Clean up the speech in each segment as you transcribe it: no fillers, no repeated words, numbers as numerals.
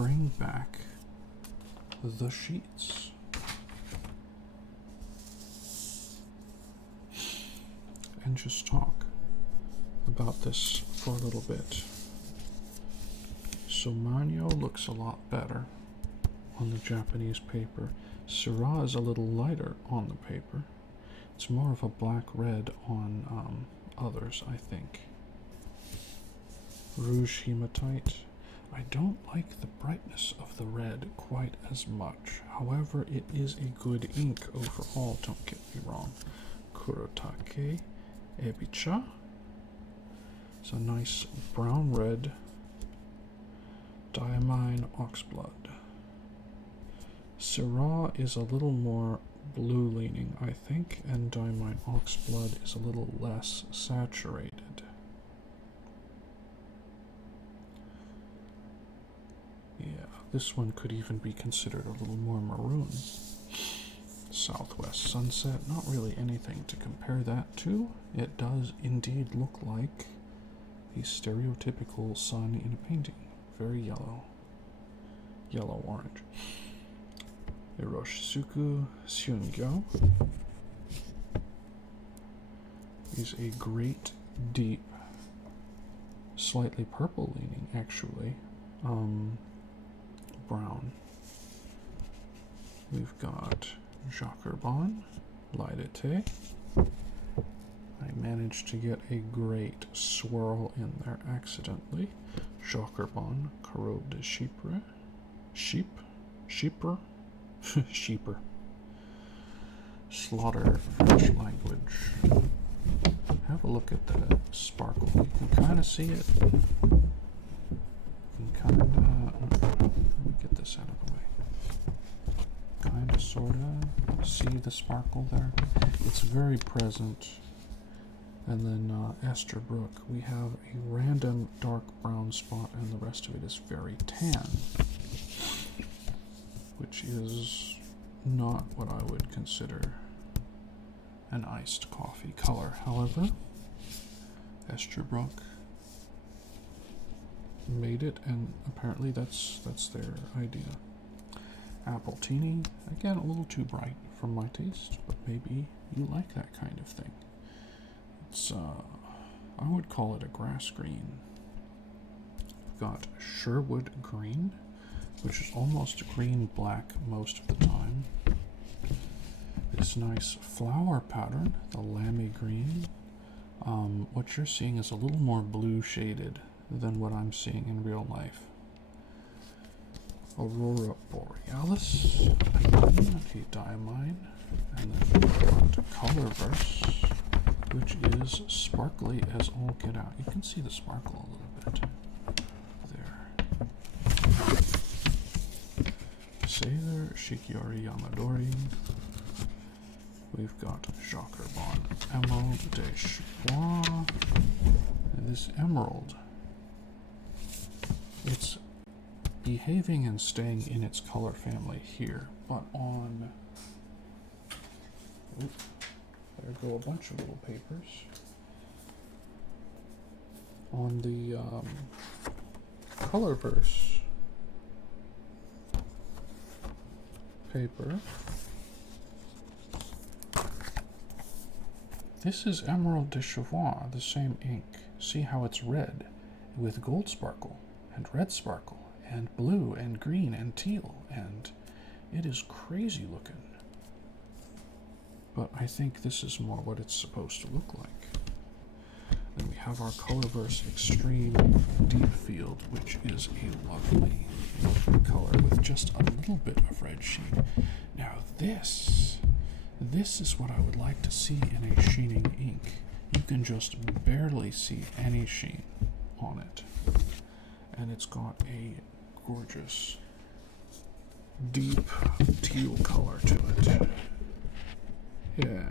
bring back the sheets. And just talk about this for a little bit. So Manyo looks a lot better on the Japanese paper. Syrah is a little lighter on the paper. It's more of a black-red on others, I think. Rouge Hematite. I don't like the brightness of the red quite as much. However, it is a good ink overall, don't get me wrong. Kuretake Ebicha. It's a nice brown-red Diamine Oxblood. Syrah is a little more blue-leaning, I think, and Diamine Oxblood is a little less saturated. Yeah, this one could even be considered a little more maroon. Southwest Sunset, not really anything to compare that to. It does indeed look like a stereotypical sun in a painting. Very yellow. Yellow-orange. Hiroshisuku Seungyo is a great, deep, slightly purple-leaning, actually, brown. We've got Jacques Herbin, Laidete. I managed to get a great swirl in there accidentally. Jacques Herbin, Carobe de Chypre. Sheeper. Slaughter French language. Have a look at the sparkle. You can kind of see it. You can kind of, let me get this out of the way. Kind of, sort of, see the sparkle there. It's very present. And then Esterbrook, we have a random dark brown spot and the rest of it is very tan, which is not what I would consider an iced coffee color. However, Esterbrook made it, and apparently that's their idea. Appletini, again a little too bright for my taste, but maybe you like that kind of thing. It's I would call it a grass green. We've got Sherwood Green, which is almost green-black most of the time. This nice flower pattern, the Lamy Green. What you're seeing is a little more blue shaded than what I'm seeing in real life. Aurora Borealis, again, a Diamine, and then we've got Colorverse, which is sparkly as all get out. You can see the sparkle a little bit there. Sailor, Shikiori Yamadori. We've got Jacques Herbin, Emerald de Choix. And this emerald, it's behaving and staying in its color family here, but on, there go a bunch of little papers. On the Colorverse paper, this is Emerald de Choix, the same ink. See how it's red with gold sparkle and red sparkle and blue and green and teal, and it is crazy looking. But I think this is more what it's supposed to look like. Then we have our Colorverse Extreme Deep Field, which is a lovely, lovely color with just a little bit of red sheen. Now this is what I would like to see in a sheening ink. You can just barely see any sheen on it. And it's got a gorgeous deep teal color to it. Yeah,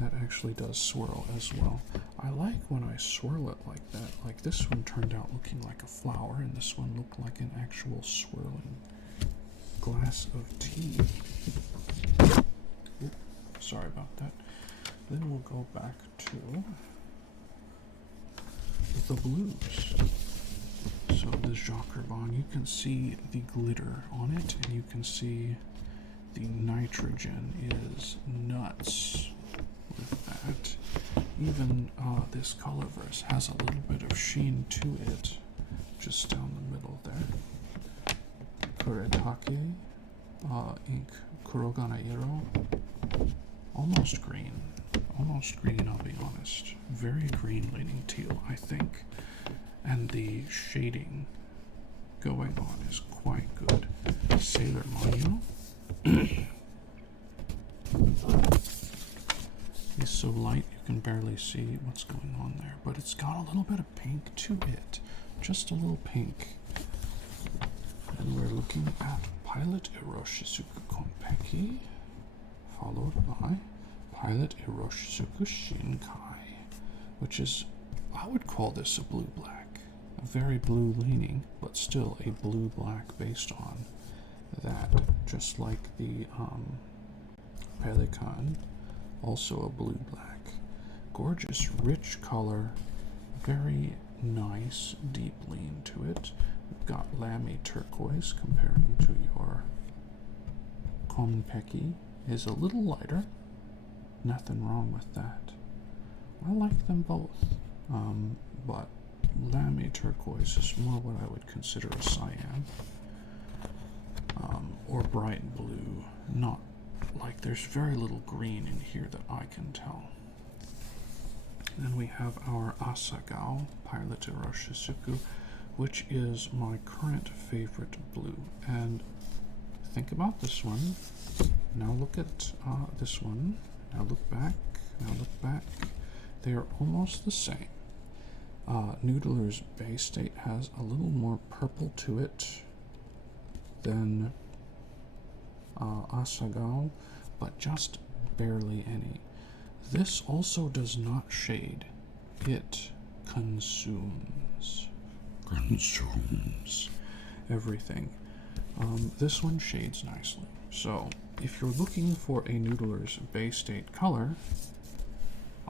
that actually does swirl as well. I like when I swirl it like that. Like this one turned out looking like a flower, and this one looked like an actual swirling glass of tea. Oop, sorry about that. Then we'll go back to the blues. So the Jacques Herbin, you can see the glitter on it, and you can see the nitrogen is nuts with that. Even this Colorverse has a little bit of sheen to it, just down the middle there. Kuretake ink Kuroganairo, almost green, I'll be honest. Very green leaning teal, I think. And the shading going on is quite good. Sailor Mono. It's so light you can barely see what's going on there, but it's got a little bit of pink to it, just a little pink. And we're looking at Pilot Iroshizuku Konpeki, followed by Pilot Iroshizuku Shinkai, which is, I would call this a blue-black. A very blue leaning, but still a blue-black based on that, just like the Pelican, also a blue-black. Gorgeous, rich color, very nice, deep lean to it. We've got Lamy turquoise comparing to your Konpeki, is a little lighter. Nothing wrong with that. I like them both, but Lamy turquoise is more what I would consider a cyan, or bright blue. Not like, there's very little green in here that I can tell. Then we have our Asagao Pilot Iroshizuku, which is my current favorite blue. And think about this one. Now look at this one. Now look back. Now look back. They are almost the same. Noodlers Bay State has a little more purple to it than Asagao, but just barely any. This also does not shade. It consumes everything. This one shades nicely. So if you're looking for a Noodlers Bay State color,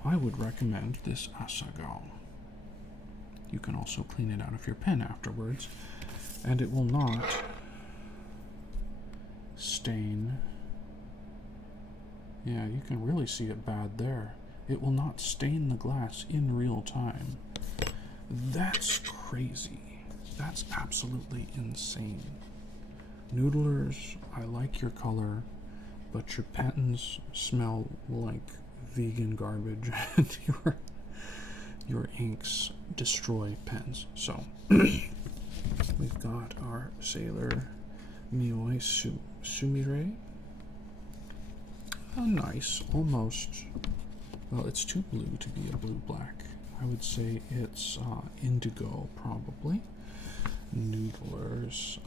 I would recommend this Asagao. You can also clean it out of your pen afterwards, and it will not stain. Yeah, you can really see it bad there. It will not stain the glass in real time. That's crazy. That's absolutely insane. Noodlers, I like your color, but your pens smell like vegan garbage, and your inks destroy pens. So we've got our Sailor Nioi Sumire. Nice, almost. Well, it's too blue to be a blue-black. I would say it's indigo, probably. Noodlers,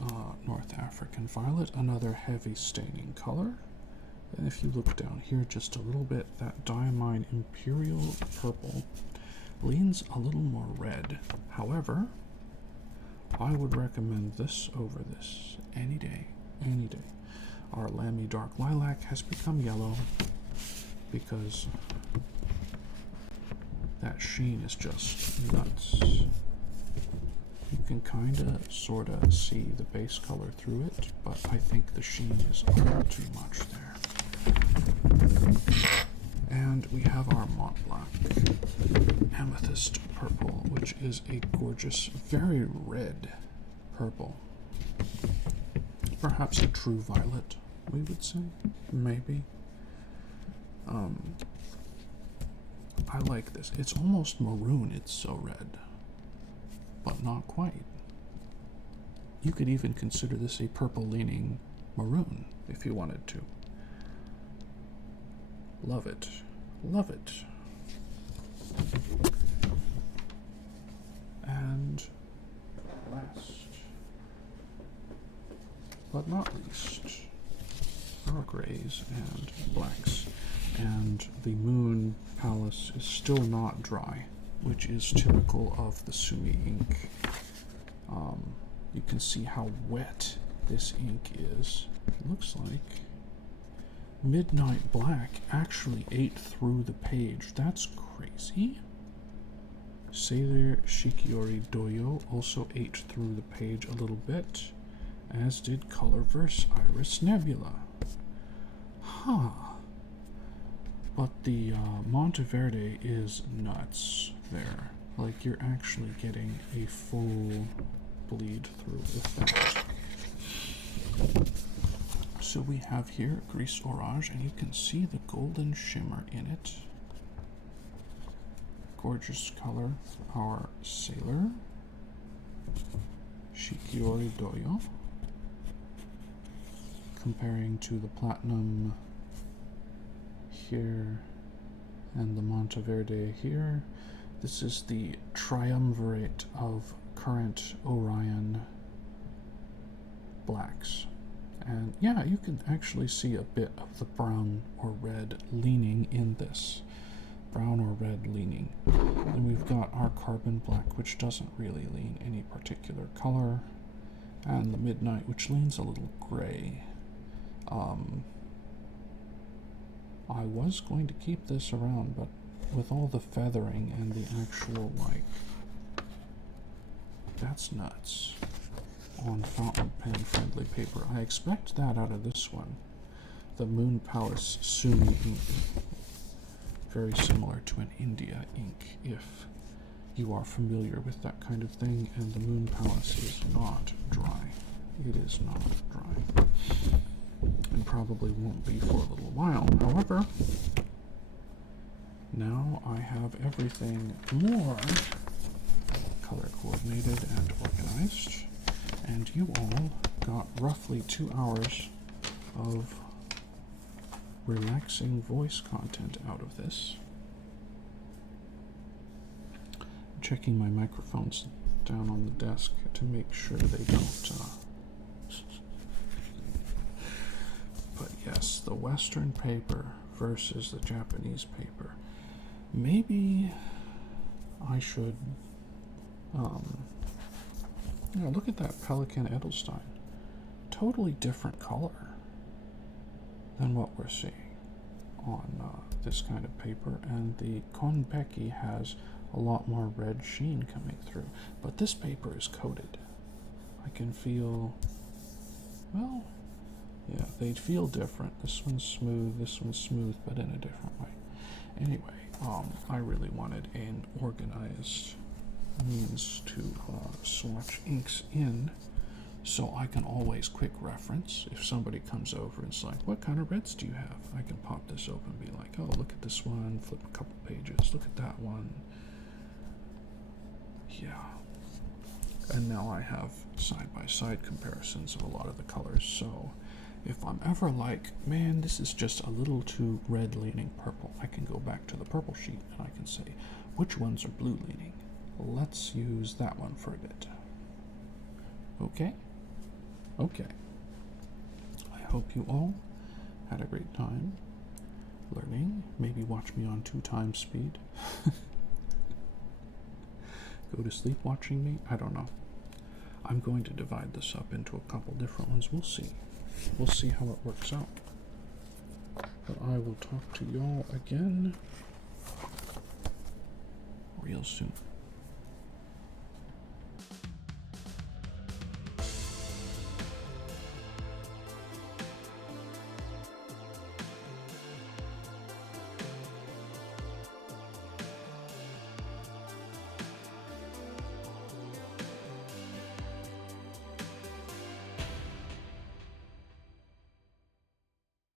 North African Violet, another heavy staining color. And if you look down here just a little bit, that Diamine Imperial Purple leans a little more red. However, I would recommend this over this any day, any day. Our Lamy Dark Lilac has become yellow because that sheen is just nuts. You can kinda, sorta see the base color through it, but I think the sheen is a little too much there. And we have our Mont Blanc Amethyst Purple, which is a gorgeous, very red purple. Perhaps a true violet, we would say, maybe. I like this. It's almost maroon, it's so red, but not quite. You could even consider this a purple-leaning maroon if you wanted to. Love it. Love it. And last but not least, our grays and blacks. And the Moon Palace is still not dry, which is typical of the Sumi ink. You can see how wet this ink is. It looks like Midnight Black actually ate through the page. That's crazy. Sailor Shikiori Doyo also ate through the page a little bit, as did Colorverse Iris Nebula. Huh. But the Monteverde is nuts there. Like, you're actually getting a full bleed through effect. So we have here Gris Orange, and you can see the golden shimmer in it. Gorgeous color. Our Sailor Shikiori Doyo, comparing to the Platinum here and the Monteverde here. This is the triumvirate of current Orion blacks. And yeah, you can actually see a bit of the brown or red leaning in this. Brown or red leaning. And we've got our Carbon Black, which doesn't really lean any particular color. And the Midnight, which leans a little gray. I was going to keep this around, but with all the feathering and the actual, like, that's nuts. On fountain pen friendly paper. I expect that out of this one. The Moon Palace Sumi ink. Very similar to an India ink, if you are familiar with that kind of thing, and the Moon Palace is not dry. It is not dry. And probably won't be for a little while. However, now I have everything more color coordinated and organized, and you all got roughly 2 hours of relaxing voice content out of this. I'm checking my microphones down on the desk to make sure they don't but yes, the Western paper versus the Japanese paper. Maybe I should look at that Pelican Edelstein. Totally different color than what we're seeing on this kind of paper, and the Konpeki has a lot more red sheen coming through, but this paper is coated. I can feel, well, yeah, they feel different. This one's smooth, but in a different way. Anyway, I really wanted an organized means to swatch inks in, so I can always quick reference. If somebody comes over and is like, what kind of reds do you have? I can pop this open and be like, oh, look at this one, flip a couple pages, look at that one. Yeah. And now I have side-by-side comparisons of a lot of the colors, so if I'm ever like, man, this is just a little too red leaning purple, I can go back to the purple sheet and I can say, which ones are blue leaning? Let's use that one for a bit. Okay? Okay. I hope you all had a great time learning. Maybe watch me on 2x speed. Go to sleep watching me? I don't know. I'm going to divide this up into a couple different ones. We'll see. We'll see how it works out. But I will talk to y'all again real soon.